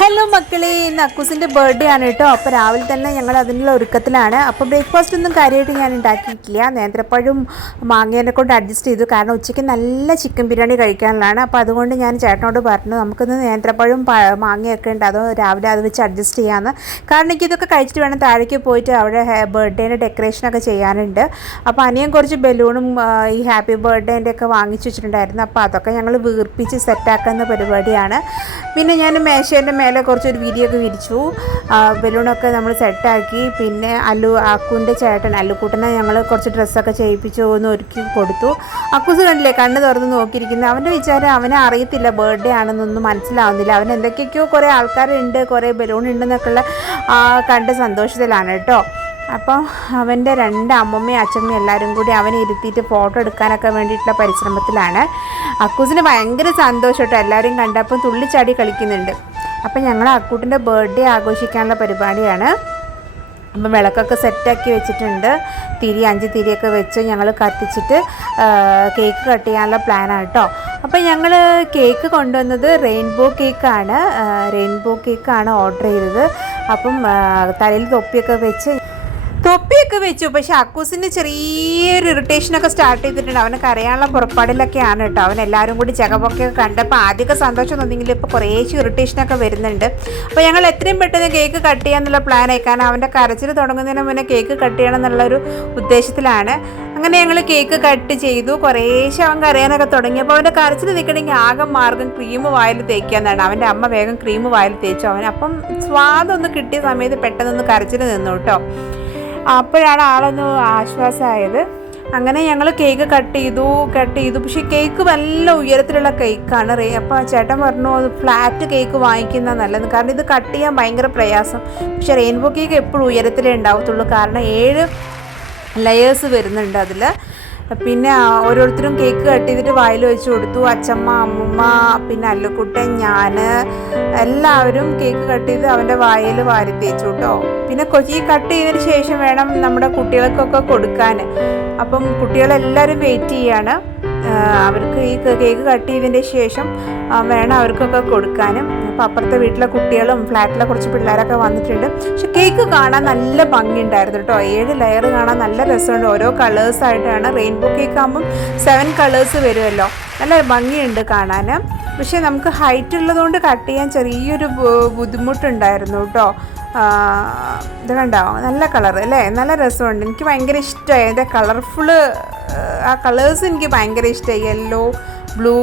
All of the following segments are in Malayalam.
ഹലോ മക്കളെ. ഇന്ന് അക്കൂസിന്റെ ബർത്ത്ഡേ ആണ് കേട്ടോ. അപ്പോൾ രാവിലെ തന്നെ ഞങ്ങൾ അതിനുള്ള ഒരുക്കത്തിലാണ്. അപ്പോൾ ബ്രേക്ക്ഫാസ്റ്റ് ഒന്നും കാര്യമായിട്ട് ഞാൻ ഉണ്ടാക്കിയിട്ടില്ല. നേന്ത്രപ്പഴവും മാങ്ങേനെ കൊണ്ട് അഡ്ജസ്റ്റ് ചെയ്തു. കാരണം ഉച്ചയ്ക്ക് നല്ല ചിക്കൻ ബിരിയാണി കഴിക്കാനുള്ളതാണ്. അപ്പോൾ അതുകൊണ്ട് ഞാൻ ചേട്ടനോട് പറഞ്ഞു നമുക്കിന്ന് നേന്ത്രപ്പഴവും മാങ്ങയൊക്കെ ഉണ്ട്. അത് രാവിലെ അത് വെച്ച് അഡ്ജസ്റ്റ് ചെയ്യാമെന്ന് കാരണം എനിക്ക് ഇതൊക്കെ കഴിച്ചിട്ട് വേണം താഴേക്ക് പോയിട്ട് അവിടെ ബർത്ത്ഡേന്റെ ഡെക്കറേഷനൊക്കെ ചെയ്യാനുണ്ട്. അപ്പോൾ അനിയൻ കുറച്ച് ബലൂണും ഈ ഹാപ്പി ബർത്ത്ഡേന്റെ ഒക്കെ വാങ്ങിച്ചു വെച്ചിട്ടുണ്ടായിരുന്നു. അപ്പോൾ അതൊക്കെ ഞങ്ങൾ വീർപ്പിച്ച് സെറ്റാക്കുന്ന പരിപാടിയാണ്. പിന്നെ ഞാൻ മേശേന്റെ മേലെ കുറച്ചൊരു വീഡിയോ ഒക്കെ വിരിച്ചു ബലൂണൊക്കെ നമ്മൾ സെറ്റാക്കി. പിന്നെ അല്ലു അക്കുന്റെ ചേട്ടൻ അല്ലുക്കൂട്ടനെ ഞങ്ങൾ കുറച്ച് ഡ്രസ്സൊക്കെ ചെയ്യിപ്പിച്ചു ഒന്ന് ഒരുക്കി കൊടുത്തു. അക്കൂസ് കണ്ടില്ലേ കണ്ണ് തുറന്ന് നോക്കിയിരിക്കുന്നത് അവന്റെ വിചാരം അവനെ അറിയത്തില്ല ബർത്ത്ഡേ ആണെന്നൊന്നും മനസ്സിലാവുന്നില്ല. അവൻ എന്തൊക്കെയൊക്കെയോ കുറേ ആൾക്കാരുണ്ട് കുറേ ബലൂൺ ഉണ്ടെന്നൊക്കെയുള്ള കണ്ട സന്തോഷത്തിലാണ് കേട്ടോ. അപ്പം അവന്റെ രണ്ട് അമ്മമ്മയും അച്ഛമ്മയും എല്ലാവരും കൂടി അവനെ ഇരുത്തിയിട്ട് ഫോട്ടോ എടുക്കാനൊക്കെ വേണ്ടിയിട്ടുള്ള പരിശ്രമത്തിലാണ്. അക്കൂസിന് ഭയങ്കര സന്തോഷം കേട്ടോ എല്ലാവരും കണ്ടപ്പം തുള്ളിച്ചാടി കളിക്കുന്നുണ്ട്. അപ്പം ഞങ്ങൾ അക്കൂട്ടിന്റെ ബർത്ത്ഡേ ആഘോഷിക്കാനുള്ള പരിപാടിയാണ്. അപ്പം വിളക്കൊക്കെ സെറ്റാക്കി വെച്ചിട്ടുണ്ട്. തിരി അഞ്ച് തിരിയൊക്കെ വെച്ച് ഞങ്ങൾ കത്തിച്ചിട്ട് കേക്ക് കട്ട് ചെയ്യാനുള്ള പ്ലാനാണ് കേട്ടോ. അപ്പം ഞങ്ങൾ കേക്ക് കൊണ്ടുവന്നത് റെയിൻബോ കേക്കാണ്. റെയിൻബോ കേക്കാണ് ഓർഡർ ചെയ്തത്. അപ്പം തലയിൽ തൊപ്പിയൊക്കെ വെച്ച് തൊപ്പിയൊക്കെ വെച്ചു. പക്ഷെ അക്കൂസിന് ചെറിയൊരു ഇറിറ്റേഷനൊക്കെ സ്റ്റാർട്ട് ചെയ്തിട്ടുണ്ട്. അവന് കരയാനുള്ള പുറപ്പാടിലൊക്കെയാണ് കേട്ടോ. അവൻ എല്ലാവരും കൂടി ചകപ്പൊക്കെ കണ്ടപ്പോൾ ആദ്യമൊക്കെ സന്തോഷം തോന്നിയെങ്കിലും ഇപ്പോൾ കുറേശ്ശെ ഇറിറ്റേഷനൊക്കെ വരുന്നുണ്ട്. അപ്പോൾ ഞങ്ങൾ എത്രയും പെട്ടെന്ന് കേക്ക് കട്ട് ചെയ്യാമെന്നുള്ള പ്ലാൻ ആയിക്കാണ് അവന്റെ കരച്ചിൽ തുടങ്ങുന്നതിന് മുന്നേ കേക്ക് കട്ട് ചെയ്യണം എന്നുള്ളൊരു ഉദ്ദേശത്തിലാണ്. അങ്ങനെ ഞങ്ങൾ കേക്ക് കട്ട് ചെയ്തു. കുറേശ്ശെ അവൻ കരയാനൊക്കെ തുടങ്ങിയപ്പോൾ അവന്റെ കരച്ചിൽ നിൽക്കണമെങ്കിൽ ആകെ മാർഗം ക്രീം വായിൽ തേക്കാന്നാണ് അവന്റെ അമ്മ വേഗം ക്രീം വായിൽ തേച്ചു. അവൻ അപ്പം സ്വാദൊന്ന് കിട്ടിയ സമയത്ത് പെട്ടെന്നൊന്ന് കരച്ചിൽ നിന്നു കേട്ടോ. അപ്പോഴാണ് ആളൊന്ന് ആശ്വാസമായത്. അങ്ങനെ ഞങ്ങൾ കേക്ക് കട്ട് ചെയ്തു കട്ട് ചെയ്തു. പക്ഷേ കേക്ക് നല്ല ഉയരത്തിലുള്ള കേക്കാണ് റേ. അപ്പോൾ ചേട്ടൻ പറഞ്ഞു അത് ഫ്ലാറ്റ് കേക്ക് വാങ്ങിക്കുന്ന നല്ലത്. കാരണം ഇത് കട്ട് ചെയ്യാൻ ഭയങ്കര പ്രയാസം. പക്ഷേ റെയിൻബോ കേക്ക് എപ്പോഴും ഉയരത്തിലേ ഉണ്ടാവത്തുള്ളൂ. കാരണം ഏഴ് ലെയേഴ്സ് വരുന്നുണ്ട് അതിൽ പിന്നെ ഓരോരുത്തരും കേക്ക് കട്ട് ചെയ്തിട്ട് വായിൽ വെച്ച് കൊടുത്തു. അച്ചമ്മ അമ്മുമ്മ പിന്നെ അല്ലക്കുട്ടൻ ഞാൻ എല്ലാവരും കേക്ക് കട്ട് ചെയ്ത് അവന്റെ വായിൽ വാരി തേച്ചു കേട്ടോ പിന്നെ കൊച്ചി കട്ട് ചെയ്തതിന് ശേഷം വേണം നമ്മുടെ കുട്ടികൾക്കൊക്കെ കൊടുക്കാൻ. അപ്പം കുട്ടികളെല്ലാവരും വെയിറ്റ് ചെയ്യാണ്. അവർക്ക് ഈ കേക്ക് കട്ട് ചെയ്തതിന്റെ ശേഷം വേണം അവർക്കൊക്കെ കൊടുക്കാനും. അപ്പം അപ്പുറത്തെ വീട്ടിലെ കുട്ടികളും ഫ്ലാറ്റിലെ കുറച്ച് പിള്ളേരൊക്കെ വന്നിട്ടുണ്ട്. പക്ഷെ കേക്ക് കാണാൻ നല്ല ഭംഗിയുണ്ടായിരുന്നു കേട്ടോ. ഏഴ് ലെയർ കാണാൻ നല്ല രസമുണ്ട്. ഓരോ കളേഴ്സ് ആയിട്ടാണ് റെയിൻബോ കേക്ക് ആകുമ്പം സെവൻ കളേഴ്സ് വരുമല്ലോ. നല്ല ഭംഗിയുണ്ട് കാണാൻ പക്ഷേ നമുക്ക് ഹൈറ്റ് ഉള്ളതുകൊണ്ട് കട്ട് ചെയ്യാൻ ചെറിയൊരു ബുദ്ധിമുട്ടുണ്ടായിരുന്നു കേട്ടോ. ഇത് കണ്ടോ? നല്ല കളർ അല്ലേ? നല്ല രസമുണ്ട്. എനിക്ക് ഭയങ്കര ഇഷ്ടമായി. അതിന്റെ കളർഫുള്ള് ആ കളേഴ്സ് എനിക്ക് ഭയങ്കര ഇഷ്ടമായി. യെല്ലോ ബ്ലൂ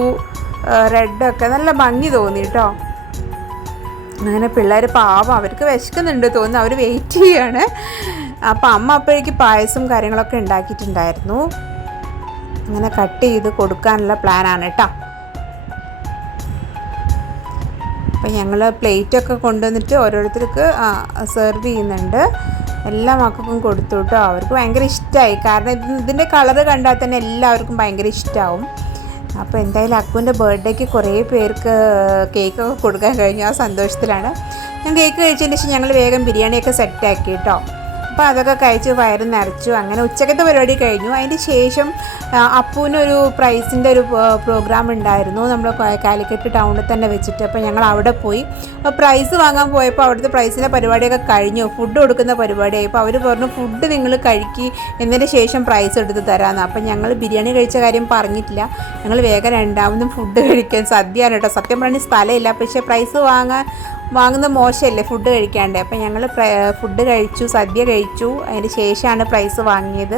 റെഡ് ഒക്കെ. നല്ല ഭംഗി തോന്നി കേട്ടോ. അങ്ങനെ പിള്ളേർ പാവം അവർക്ക് വിശക്കുന്നുണ്ട് തോന്നുന്നു. അവർ വെയിറ്റ് ചെയ്യാണ്. അപ്പം അമ്മ അപ്പോഴേക്ക് പായസം കാര്യങ്ങളൊക്കെ ഉണ്ടാക്കിയിട്ടുണ്ടായിരുന്നു. അങ്ങനെ കട്ട് ചെയ്ത് കൊടുക്കാനുള്ള പ്ലാനാണ് കേട്ടോ അപ്പം ഞങ്ങൾ പ്ലേറ്റൊക്കെ കൊണ്ടുവന്നിട്ട് ഓരോരുത്തർക്ക് സെർവ് ചെയ്യുന്നുണ്ട്. എല്ലാ മക്കൾക്കും കൊടുത്തു കേട്ടോ അവർക്ക് ഭയങ്കര ഇഷ്ടമായി കാരണം ഇത് ഇതിന്റെ കളറ് കണ്ടാൽ തന്നെ എല്ലാവർക്കും ഭയങ്കര ഇഷ്ടമാവും അപ്പോൾ എന്തായാലും അക്കുവിന്റെ ബർത്ത്ഡേക്ക് കുറേ പേർക്ക് കേക്കൊക്കെ കൊടുക്കാൻ കഴിഞ്ഞു. ആ സന്തോഷത്തിലാണ്. ഞാൻ കേക്ക് കഴിച്ചതിന് ശേഷം ഞങ്ങൾ വേഗം ബിരിയാണിയൊക്കെ സെറ്റാക്കി കേട്ടോ. അപ്പോൾ അതൊക്കെ കഴിച്ച് വയറ് നിറച്ചു. അങ്ങനെ ഉച്ചക്കത്തെ പരിപാടി കഴിഞ്ഞു. അതിന്റെ ശേഷം അപ്പൂവിനൊരു പ്രൈസിന്റെ ഒരു പ്രോഗ്രാം ഉണ്ടായിരുന്നു. നമ്മൾ കാലിക്കറ്റ് ടൗണിൽ തന്നെ വെച്ചിട്ട്. അപ്പോൾ ഞങ്ങൾ അവിടെ പോയി. അപ്പോൾ പ്രൈസ് വാങ്ങാൻ പോയപ്പോൾ അവിടുത്തെ പ്രൈസിന്റെ പരിപാടിയൊക്കെ കഴിഞ്ഞു. ഫുഡ് കൊടുക്കുന്ന പരിപാടിയായി. അപ്പോൾ അവർ പറഞ്ഞു ഫുഡ് നിങ്ങൾ കഴിക്കി. എന്നതിന് ശേഷം പ്രൈസ് എടുത്ത് തരാമെന്ന്. അപ്പോൾ ഞങ്ങൾ ബിരിയാണി കഴിച്ച കാര്യം പറഞ്ഞിട്ടില്ല. ഞങ്ങൾ വേഗം രണ്ടാമതും ഫുഡ് കഴിക്കാൻ സദ്യയാണ് കേട്ടോ. സത്യം പറഞ്ഞാൽ സ്ഥലമില്ല. പക്ഷേ പ്രൈസ് വാങ്ങാൻ വാങ്ങുന്നത് മോശമല്ലേ ഫുഡ് കഴിക്കാണ്ട്? അപ്പം ഞങ്ങൾ ഫുഡ് കഴിച്ചു സദ്യ കഴിച്ചു. അതിന് ശേഷമാണ് പ്രൈസ് വാങ്ങിയത്.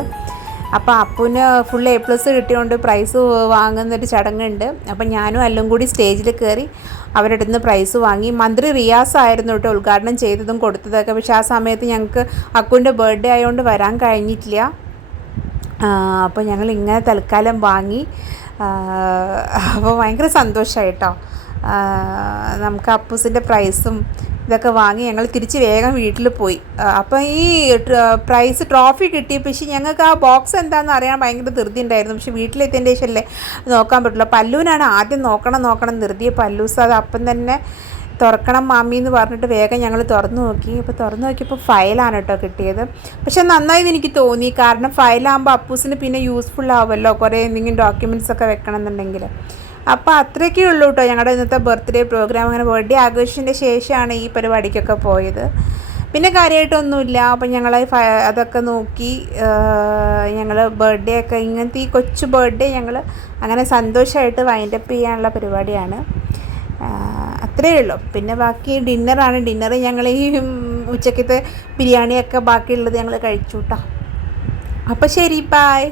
അപ്പോൾ അപ്പുന് ഫുൾ എ പ്ലസ് കിട്ടിയോണ്ട് പ്രൈസ് വാങ്ങുന്നൊരു ചടങ്ങുണ്ട്. അപ്പം ഞാനും എല്ലാം കൂടി സ്റ്റേജിൽ കയറി അവരുടെ നിന്ന് പ്രൈസ് വാങ്ങി. മന്ത്രി റിയാസ് ആയിരുന്നു കേട്ടോ ഉദ്ഘാടനം ചെയ്തതും കൊടുത്തതൊക്കെ. പക്ഷേ ആ സമയത്ത് ഞങ്ങൾക്ക് അക്കുവിന്റെ ബർത്ത്ഡേ ആയതുകൊണ്ട് വരാൻ കഴിഞ്ഞിട്ടില്ല. അപ്പോൾ ഞങ്ങൾ ഇങ്ങനെ തൽക്കാലം വാങ്ങി. അപ്പോൾ ഭയങ്കര സന്തോഷമായി കേട്ടോ നമുക്ക് അപ്പൂസിന്റെ പ്രൈസും ഇതൊക്കെ വാങ്ങി ഞങ്ങൾ തിരിച്ച് വേഗം വീട്ടിൽ പോയി. അപ്പോൾ ഈ പ്രൈസ് ട്രോഫി കിട്ടി പക്ഷേ ഞങ്ങൾക്ക് ആ ബോക്സ് എന്താണെന്ന് അറിയാൻ ഭയങ്കര ധൃതി ഉണ്ടായിരുന്നു. പക്ഷേ വീട്ടിലെത്തിയതിന്റെ ശേഷമല്ലേ നോക്കാൻ പറ്റുള്ളൂ. പല്ലുവിനാണ് ആദ്യം നോക്കണം നോക്കണം ധൃതിയെ പല്ലൂസ്. അത് അപ്പം തന്നെ തുറക്കണം മാമി എന്ന് പറഞ്ഞിട്ട് വേഗം ഞങ്ങൾ തുറന്നു നോക്കി. അപ്പോൾ തുറന്നു നോക്കിയപ്പോൾ ഫയലാണ് കേട്ടോ കിട്ടിയത്. പക്ഷേ നന്നായി എനിക്ക് തോന്നി. കാരണം ഫയലാകുമ്പോൾ അപ്പൂസിന് പിന്നെ യൂസ്ഫുൾ ആവുമല്ലോ കുറേ എന്തെങ്കിലും ഡോക്യുമെന്റ്സ് ഒക്കെ വെക്കണം എന്നുണ്ടെങ്കിൽ അപ്പോൾ അത്രയൊക്കെ ഉള്ളൂ കേട്ടോ ഞങ്ങളുടെ ഇന്നത്തെ ബർത്ത്ഡേ പ്രോഗ്രാം അങ്ങനെ ബർത്ത്ഡേ ആഘോഷിച്ചതിന്റെ ശേഷമാണ് ഈ പരിപാടിക്കൊക്കെ പോയത്. പിന്നെ കാര്യമായിട്ടൊന്നുമില്ല അപ്പം ഞങ്ങൾ അതൊക്കെ നോക്കി. ഞങ്ങൾ ബർത്ത്ഡേ ഒക്കെ ഇങ്ങനത്തെ ഈ കൊച്ചു ബർത്ത്ഡേ ഞങ്ങൾ അങ്ങനെ സന്തോഷമായിട്ട് വൈൻഡപ്പ് ചെയ്യാനുള്ള പരിപാടിയാണ്. അത്രയേ ഉള്ളൂ. പിന്നെ ബാക്കി ഡിന്നറാണ്. ഡിന്നർ ഞങ്ങൾ ഈ ഉച്ചക്കത്തെ ബിരിയാണിയൊക്കെ ബാക്കിയുള്ളത് ഞങ്ങൾ കഴിച്ചു കേട്ടോ അപ്പോൾ ശരി ബായ്